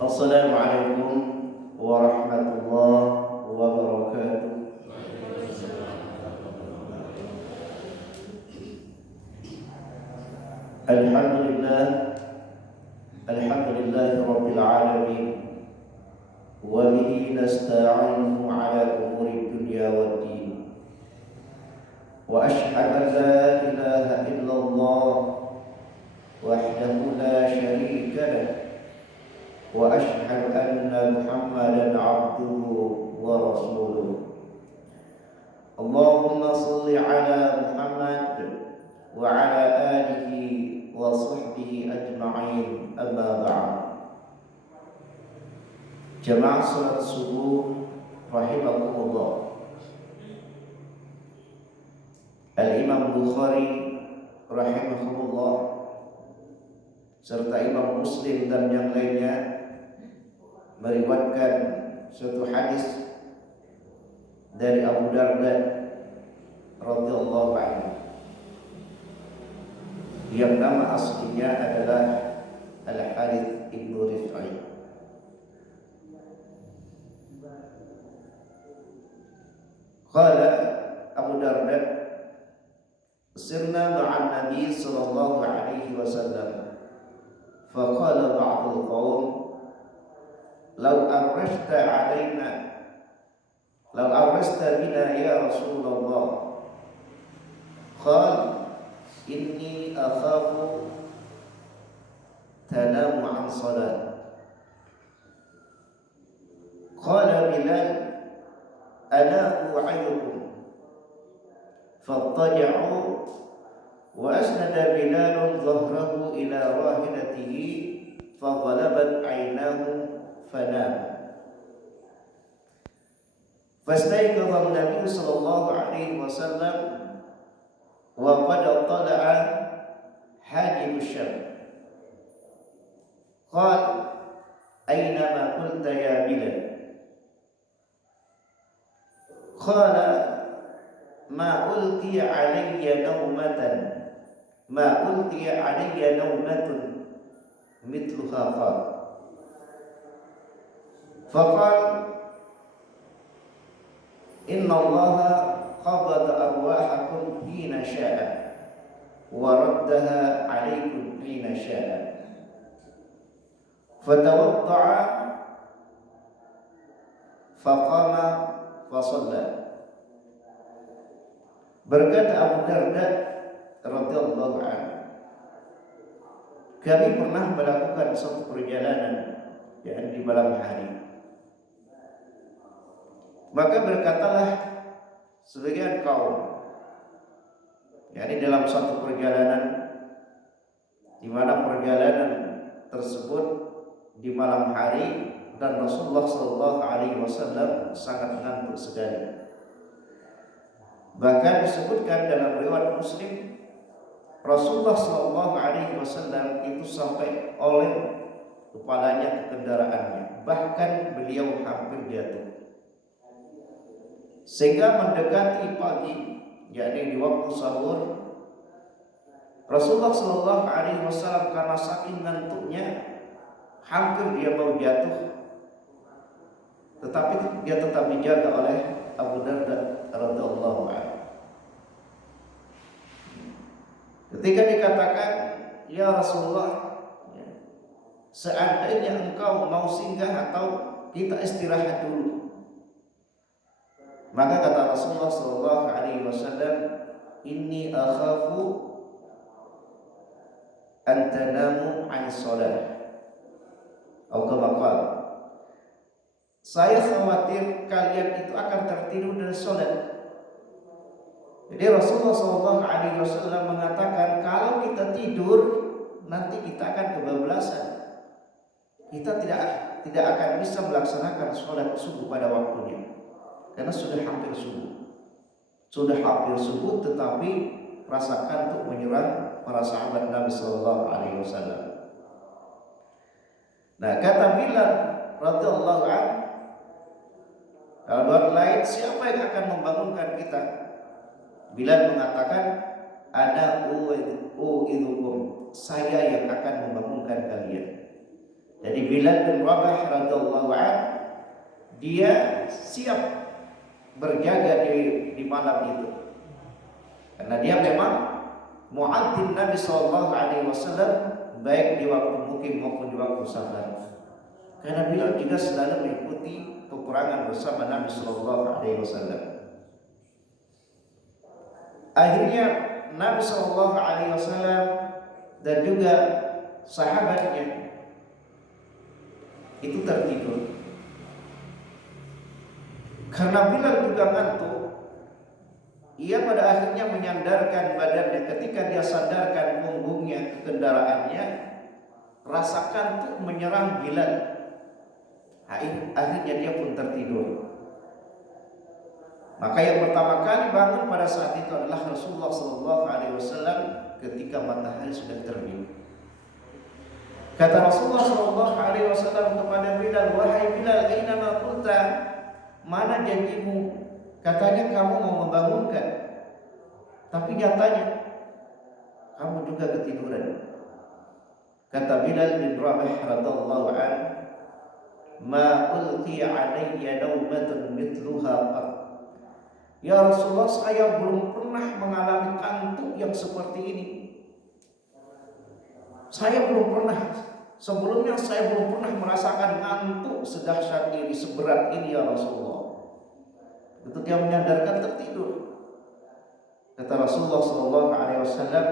Assalamualaikum warahmatullahi wabarakatuh. Alhamdulillah, Rabbil alamin. Wa bihi nasta'inu ala umuri dunya waddin. Wa ashhadu an la ilaha illallah wahdahu la syarika lah. Wa ashhadu anna Muhammadan abduhu wa rasuluh. Allahumma salli ala Muhammad wa ala alihi wa sahbihi ajma'in, amma ba'd. Jamaah salat subuh rahimakumullah. Al-Imam Bukhari rahimahumullah serta Imam Muslim dan yang lainnya meriwayatkan suatu hadis dari Abu Darda radhiyallahu anhu yang nama aslinya adalah Al-Harith ibnu Rif'i. Qala Abu Darda, sirna ma'an Nabi sallallahu alaihi wasallam, faqala ba'dul qawm law arrashta bina ya Rasulullah. Qala inni akhafu tanamu an salat. Qala Bilal ana u'idukum. فاضطجعوا وأسند بلال ظهره إلى راحلته فغلبت عيناه فنام. فاستيقظ النبي صلى الله عليه وسلم وقد طلع حاجب الشمس. قال أينما قلت يا بلال؟ قال ما ألقي علي نومة مثلها. قال فقال إن الله قبض أرواحكم حين شاء وردها عليكم حين شاء. فتوضأ فقام فصلى. Berkata Abu Darda radhiyallahu anhu, kami pernah melakukan suatu perjalanan yang di malam hari. Maka berkatalah sebagian kaum, yakni dalam suatu perjalanan di mana perjalanan tersebut di malam hari dan Rasulullah sallallahu alaihi wasallam sangat ngantuk sekali. Bahkan disebutkan dalam riwayat Muslim, Rasulullah sallallahu alaihi wasallam itu sampai oleh kepalanya ke kendaraannya, bahkan beliau hampir jatuh. Sehingga mendekati pagi, yakni di waktu sahur, Rasulullah sallallahu alaihi wasallam karena saking ngantuknya hampir dia mau jatuh, tetapi dia tetap dijaga oleh Abu Darda radhiyallahu anhu. Ketika dikatakan, ya Rasulullah, seandainya engkau mau singgah atau kita istirahat dulu, maka kata Rasulullah sallallahu alaihi wasallam, inni akhafu an tanamu an salat. Atau kama qala, saya khawatir kalian itu akan tertidur dari salat. Jadi Rasulullah SAW mengatakan, kalau kita tidur nanti kita akan kebablasan. Kita tidak akan bisa melaksanakan sholat subuh pada waktunya, karena sudah hampir subuh, tetapi rasa kantuk menyerang para sahabat Nabi SAW. Nah, kata Bilal radhiyallahu anhu, kalau lain, siapa yang akan membangunkan kita? Bilal mengatakan, ana u'idukum, saya yang akan membangunkan kalian. Jadi Bilal bin Rabah radhiyallahu an, dia siap berjaga di malam itu, karena dia memang muadzin Nabi sallallahu alaihi wasallam, baik di waktu mukim maupun di waktu safar. Karena Bilal juga selalu mengikuti peperangan bersama Nabi sallallahu alaihi wasallam. Akhirnya Nabi sallallahu alaihi wasallam dan juga sahabatnya itu tertidur. Karena Bilal juga ngantuk, ia pada akhirnya menyandarkan badannya. Ketika dia sandarkan punggungnya ke kendaraannya, rasa kantuk menyerang Bilal. Akhirnya dia pun tertidur. Maka yang pertama kali bangun pada saat itu adalah Rasulullah SAW ketika matahari sudah terbit. Kata Rasulullah SAW kepada Bilal, "Wahai Bilal, aina ma qulta?" Mana janjimu? Katanya kamu mau membangunkan, tapi nyatanya kamu juga ketiduran. Kata Bilal bin Rabah radhiyallahu an, "Ma ulqiya alayya naumatun mithluha qat." Ya Rasulullah, saya belum pernah mengalami kantuk yang seperti ini. Saya belum pernah. Sebelumnya saya belum pernah merasakan ngantuk sedahsyat ini, seberat ini ya Rasulullah. Ketika dia menyadarkan tertidur. Kata Rasulullah SAW,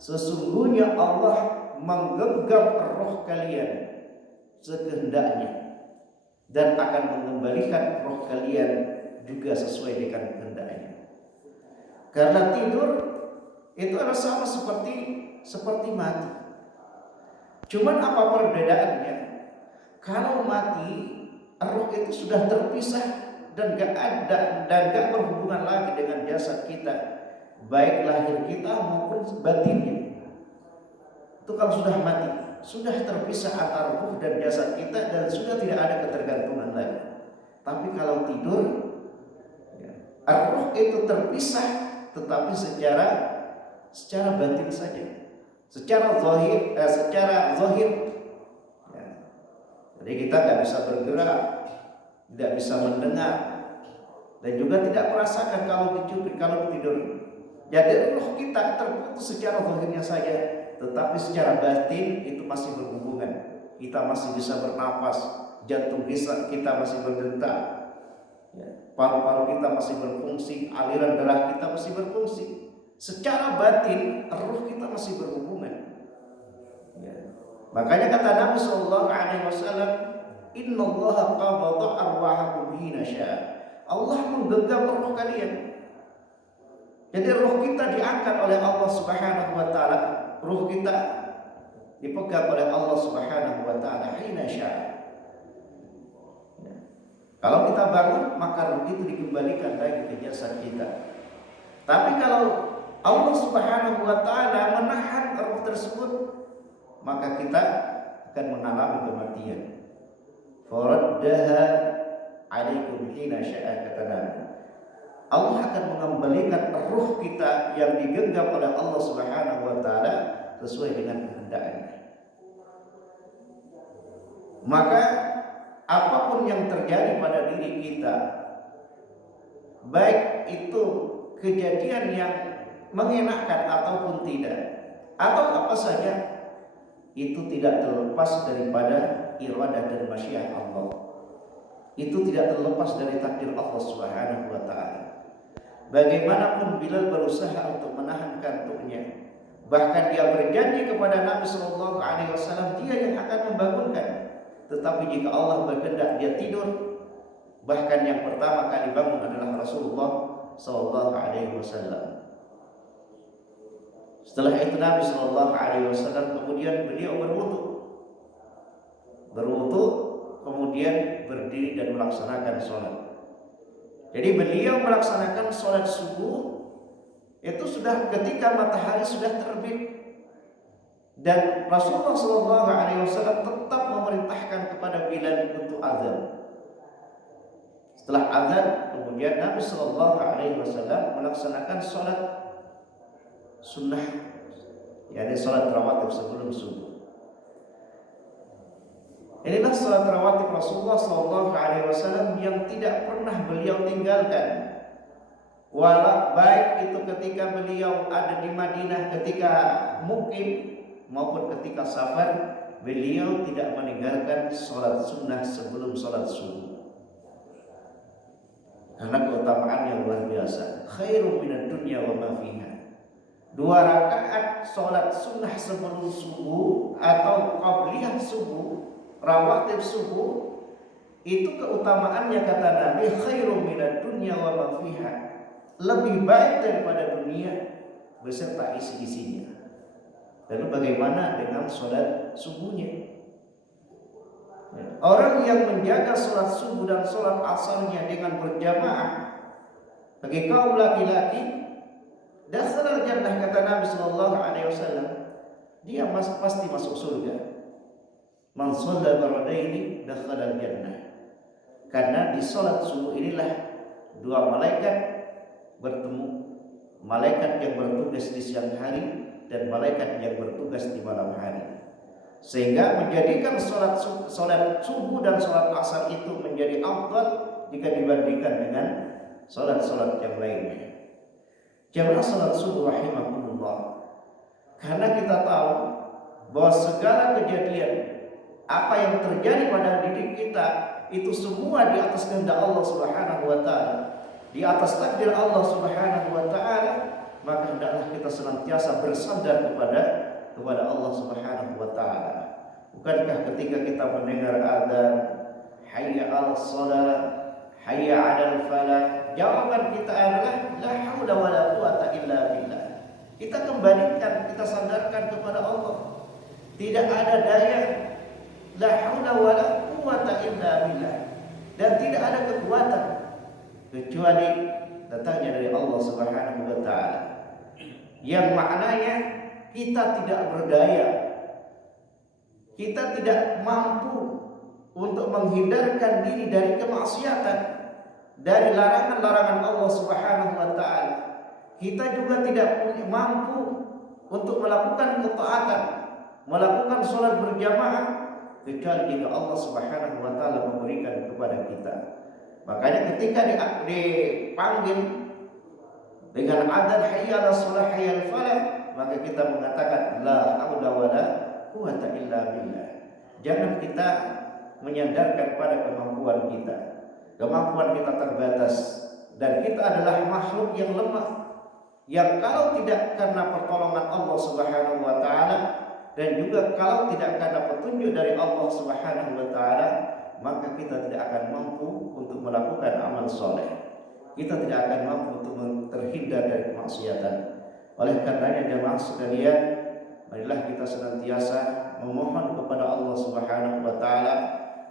sesungguhnya Allah menggenggam roh kalian sekehendaknya dan akan mengembalikan roh kalian juga sesuai dengan kehendaknya. Karena tidur itu adalah sama seperti mati. Cuman apa perbedaannya? Kalau mati, roh itu sudah terpisah dan gak berhubungan lagi dengan jasad kita, baik lahir kita maupun batinnya. Itu kalau sudah mati, sudah terpisah antara ruh dan jasad kita dan sudah tidak ada ketergantungan lagi. Tapi kalau tidur, roh itu terpisah, tetapi secara batin saja, secara zahir. Jadi kita nggak bisa bergerak, tidak bisa mendengar, dan juga tidak merasakan kalau dicubit, kalau tidur. Jadi roh kita terputus secara zahirnya saja, tetapi secara batin itu masih berhubungan. Kita masih bisa bernapas, jantung kita masih berdetak, paru-paru kita masih berfungsi, aliran darah kita masih berfungsi. Secara batin roh kita masih berhubungan. Makanya kata Nabi sallallahu alaihi wasallam, "Innallaha qabada arwahakum hina syaa." Allah menggenggam roh kalian. Jadi roh kita diangkat oleh Allah Subhanahu wa taala. Roh kita dipegang oleh Allah Subhanahu wa taala hina syaa. Kalau kita bangun, maka roh itu dikembalikan lagi ke jasad kita. Tapi kalau Allah Subhanahu wa taala menahan roh tersebut, maka kita akan mengalami kematian. Faraddaha alaikum hina syaa, kata Nabi. Allah akan mengembalikan roh kita yang digenggam oleh Allah Subhanahu wa taala sesuai dengan kehendaknya. Maka apapun yang terjadi pada diri kita, baik itu kejadian yang mengenakan ataupun tidak, atau apa saja, itu tidak terlepas daripada iradah dan masyiah Allah. Itu tidak terlepas dari takdir Allah Subhanahu wa taala. Bagaimanapun Bilal berusaha untuk menahan kantuknya, bahkan dia berjanji kepada Nabi sallallahu alaihi wasallam dia yang akan membangunkan. Tetapi jika Allah berkehendak dia tidur, bahkan yang pertama kali bangun adalah Rasulullah sallallahu alaihi wasallam. Setelah itu Nabi sallallahu alaihi wasallam kemudian beliau berwudu, kemudian berdiri dan melaksanakan sholat. Jadi beliau melaksanakan sholat subuh itu sudah ketika matahari sudah terbit, dan Rasulullah sallallahu alaihi wasallam tetap memerintahkan kepada Bilal untuk azan. Setelah azan, kemudian Nabi sallallahu alaihi wasallam melaksanakan sholat sunnah, yakni sholat rawatib sebelum subuh. Inilah salat rawatib Rasulullah SAW yang tidak pernah beliau tinggalkan. Walau baik itu ketika beliau ada di Madinah ketika mukim maupun ketika safar, beliau tidak meninggalkan salat sunnah sebelum salat subuh. Karena keutamaannya luar biasa. Khairum minad dunya wa ma fiha. 2 rakaat salat sunnah sebelum subuh atau qabliyah subuh, rawatib subuh, itu keutamaannya kata Nabi khairum minad dunya wa ma fiha. Lebih baik daripada dunia beserta isi-isinya. Lalu bagaimana dengan salat subuhnya? Orang yang menjaga salat subuh dan salat asarnya dengan berjamaah bagi kaum laki-laki, dakhalal jannah kata Nabi sallallahu alaihi wasallam, dia pasti masuk surga. Man shalla baradaini dakhalal jannah. Karena di salat subuh inilah 2 malaikat bertemu, malaikat yang bertugas di siang hari dan malaikat yang bertugas di malam hari, sehingga menjadikan salat subuh dan salat asar itu menjadi afdal jika dibandingkan dengan salat-salat yang lainnya. Jamaah salat subuh rahimakumullah, karena kita tahu bahwa segala kejadian apa yang terjadi pada diri kita itu semua di atas kehendak Allah Subhanahu wa taala, di atas takdir Allah Subhanahu wa taala, maka hendaklah kita senantiasa bersandar kepada Allah Subhanahu wa taala. Bukankah ketika kita mendengar azan hayya 'alas shalah, hayya 'alal falah, jawaban kita adalah la haula wala quwata illa billah. Kita kembalikan, kita sandarkan kepada Allah. Tidak ada daya, la haula wala quwata illa billah, dan tidak ada kekuatan kecuali datangnya dari Allah Subhanahu wa taala. Yang maknanya kita tidak berdaya, kita tidak mampu untuk menghindarkan diri dari kemaksiatan, dari larangan-larangan Allah Subhanahu wa taala. Kita juga tidak mampu untuk melakukan ketaatan, melakukan sholat berjamaah, kecuali jika Allah Subhanahu wa taala memberikan kepada kita. Makanya ketika dipanggil dengan adzan hayya 'alas shalah hayya 'alal falah, maka kita mengatakan la haula wala quwata illa billah. Jangan kita menyandarkan pada kemampuan kita. Kemampuan kita terbatas dan kita adalah makhluk yang lemah, yang kalau tidak karena pertolongan Allah Subhanahu wa taala dan juga kalau tidak karena petunjuk dari Allah Subhanahu wa taala, maka kita tidak akan mampu untuk melakukan amal soleh. Kita tidak akan mampu untuk terhindar dari kemaksiatan. Oleh karenanya jemaah sekalian, marilah kita senantiasa memohon kepada Allah Subhanahu wa taala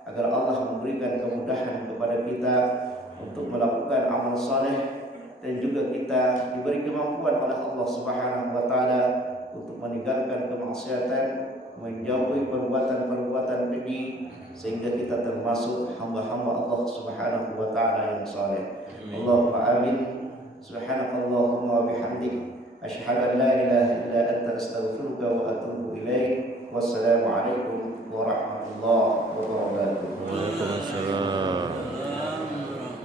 agar Allah memberikan kemudahan kepada kita untuk melakukan amal soleh, dan juga kita diberi kemampuan oleh Allah Subhanahu wa taala untuk meninggalkan kemaksiatan, menjauhi perbuatan-perbuatan keji, sehingga kita termasuk hamba-hamba Allah Subhanahu wa taala yang saleh. Allahumma amin. Subhanakallahumma wa bihamdik, asyhadu an la ilaha illa anta, astaghfiruka wa atubu ilaik. Wassalamu alaikum warahmatullahi wabarakatuh. Waalaikumsalam.